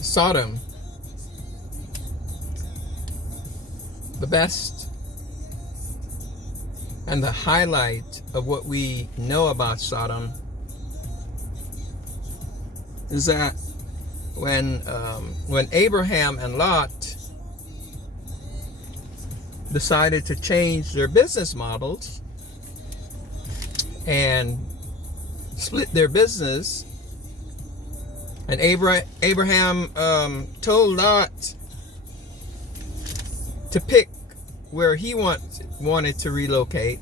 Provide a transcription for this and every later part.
Sodom, the best and the highlight of what we know about Sodom is that when Abraham and Lot decided to change their business models and split their business, and Abraham told Lot to pick where he wanted to relocate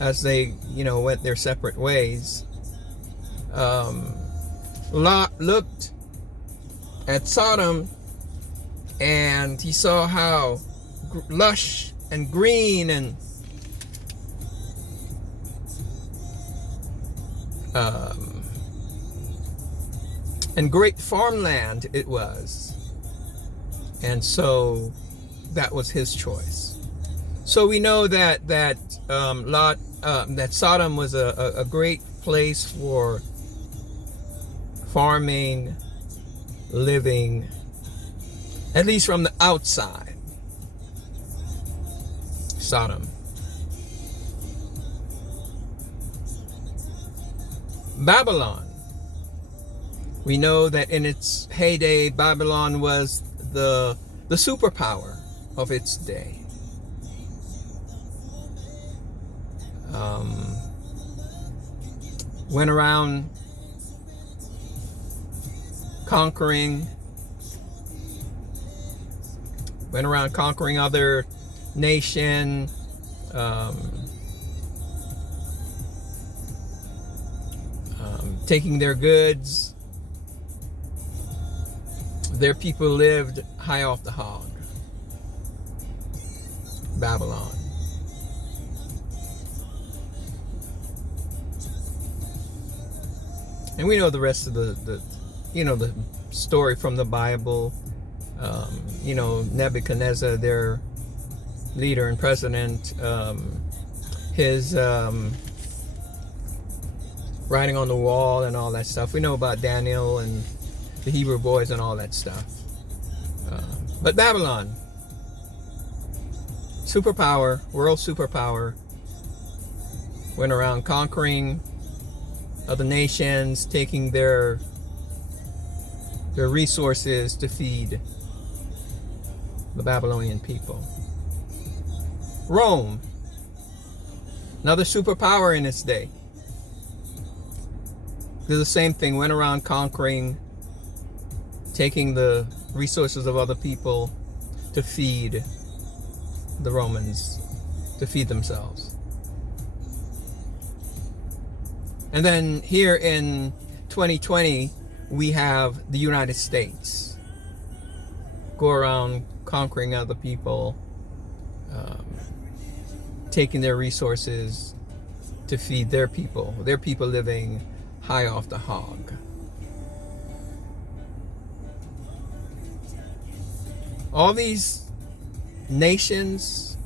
as they, went their separate ways. Lot looked at Sodom and he saw how lush and green and great farmland it was, and so that was his choice. So we know that Sodom was a great place for farming, living, at least from the outside. Sodom. Babylon. We know that in its heyday, Babylon was the superpower of its day. Went around conquering other nation, taking their goods. Their people lived high off the hog. Babylon. And we know the rest of the story from the Bible. Nebuchadnezzar, their leader and president, his writing on the wall and all that stuff. We know about Daniel and the Hebrew boys and all that stuff. But Babylon, superpower, world superpower, went around conquering other nations, taking their resources to feed the Babylonian people. Rome, another superpower in its day, did the same thing, went around conquering, taking the resources of other people to feed the Romans, to feed themselves. And then here in 2020, we have the United States go around conquering other people, taking their resources to feed their people living high off the hog. All these nations,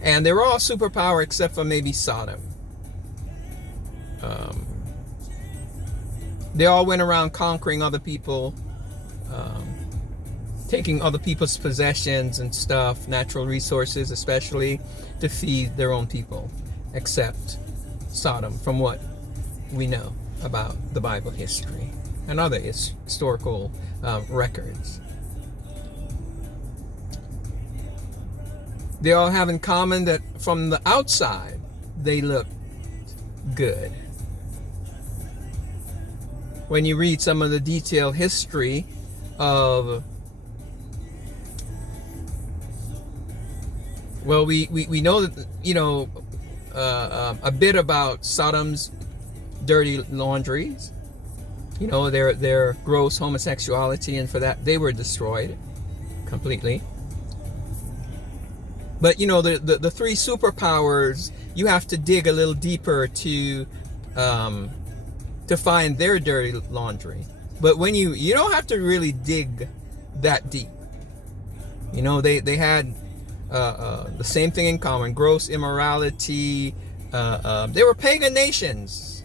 and they're all superpower except for maybe Sodom. They all went around conquering other people, taking other people's possessions and stuff, natural resources especially, to feed their own people, except Sodom, from what we know about the Bible history and other historical records. They all have in common that from the outside, they look good. When you read some of the detailed history of, well, we know that, a bit about Sodom's dirty laundries, their gross homosexuality, and for that they were destroyed completely. But the three superpowers, you have to dig a little deeper to find their dirty laundry. But when you don't have to really dig that deep. They had the same thing in common: gross immorality. They were pagan nations.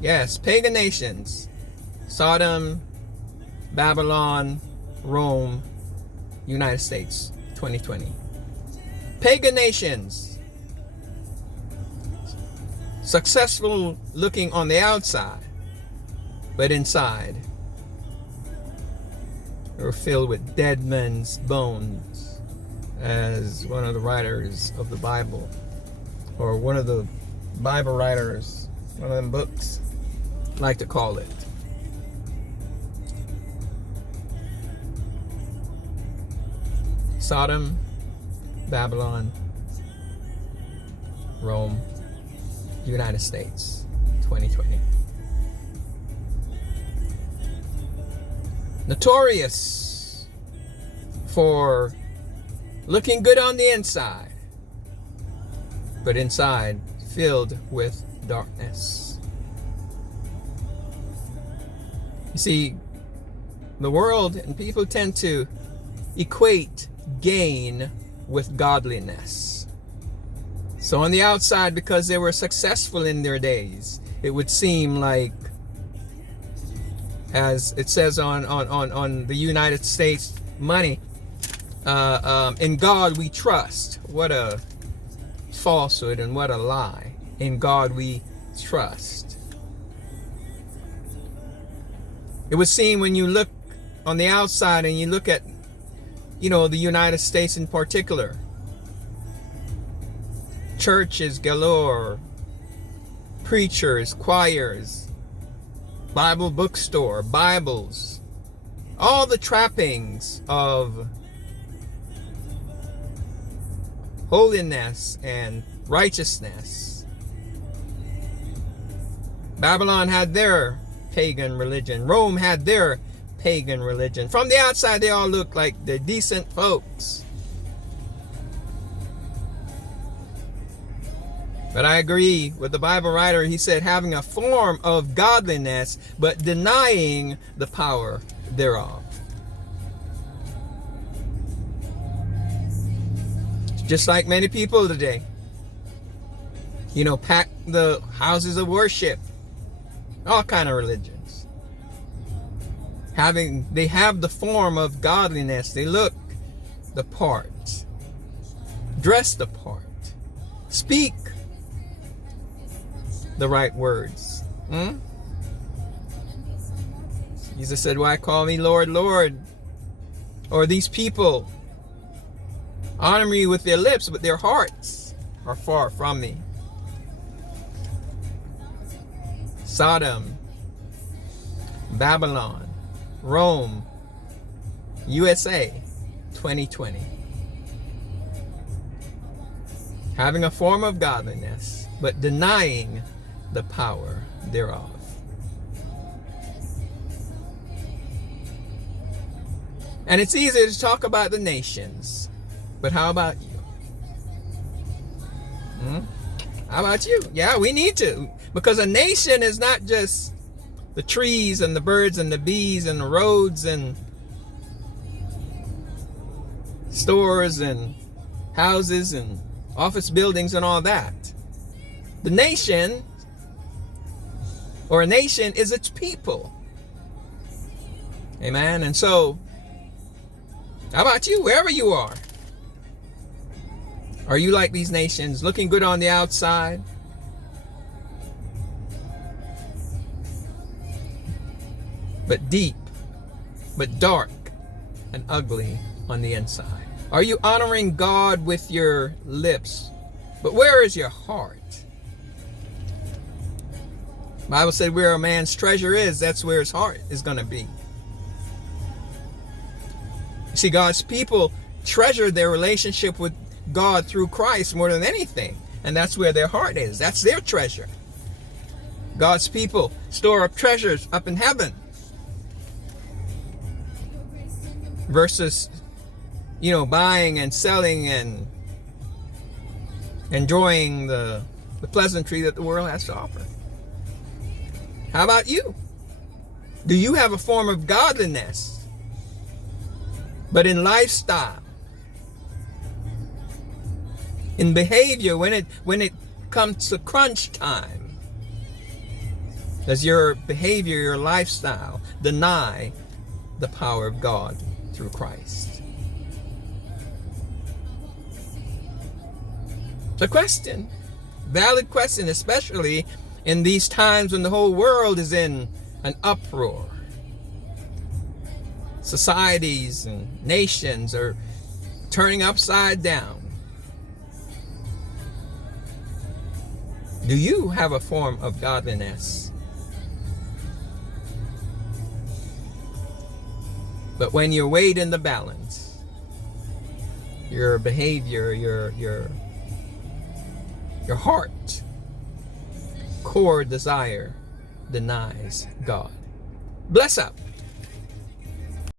Yes, pagan nations. Sodom, Babylon, Rome, United States, 2020. Pagan nations, successful looking on the outside, but inside they were filled with dead men's bones, as one of the writers of the Bible, or one of the Bible writers, one of them books, like to call it. Sodom, Babylon, Rome, United States, 2020. Notorious for looking good on the inside, but inside filled with darkness. You see, the world and people tend to equate gain with godliness. So on the outside, because they were successful in their days, it would seem like, as it says on the United States money, in God we trust. What a falsehood and what a lie. In God we trust. It would seem, when you look on the outside and you look at, the United States in particular, churches galore, preachers, choirs, Bible bookstore, Bibles, all the trappings of holiness and righteousness. Babylon had their pagan religion. Rome had their pagan religion. From the outside, they all look like the decent folks. But I agree with the Bible writer. He said, having a form of godliness, but denying the power thereof. Just like many people today, pack the houses of worship, all kind of religions. They have the form of godliness. They look the part, dress the part, speak the right words. Jesus said, why call me Lord, Lord? Or these people honor me with their lips, but their hearts are far from me. Sodom, Babylon, Rome, USA, 2020. Having a form of godliness, but denying the power thereof. And it's easy to talk about the nations, but how about you? How about you? Yeah, we need to, because a nation is not just the trees and the birds and the bees and the roads and stores and houses and office buildings and all that. The nation, or a nation, is its people. Amen. And so, how about you, wherever you are? Are you like these nations, looking good on the outside, but deep, but dark and ugly on the inside? Are you honoring God with your lips, but where is your heart? The Bible said where a man's treasure is, that's where his heart is going to be. See, God's people treasure their relationship with God through Christ more than anything. And that's where their heart is. That's their treasure. God's people store up treasures up in heaven. Versus, buying and selling and enjoying the pleasantry that the world has to offer. How about you? Do you have a form of godliness, but in lifestyle, in behavior, when it comes to crunch time, Does your behavior, your lifestyle deny the power of God through Christ? It's a question, valid question, especially in these times when the whole world is in an uproar. Societies and nations are turning upside down. Do you have a form of godliness? But when you're weighed in the balance, your behavior, your heart, core desire denies God. Bless up.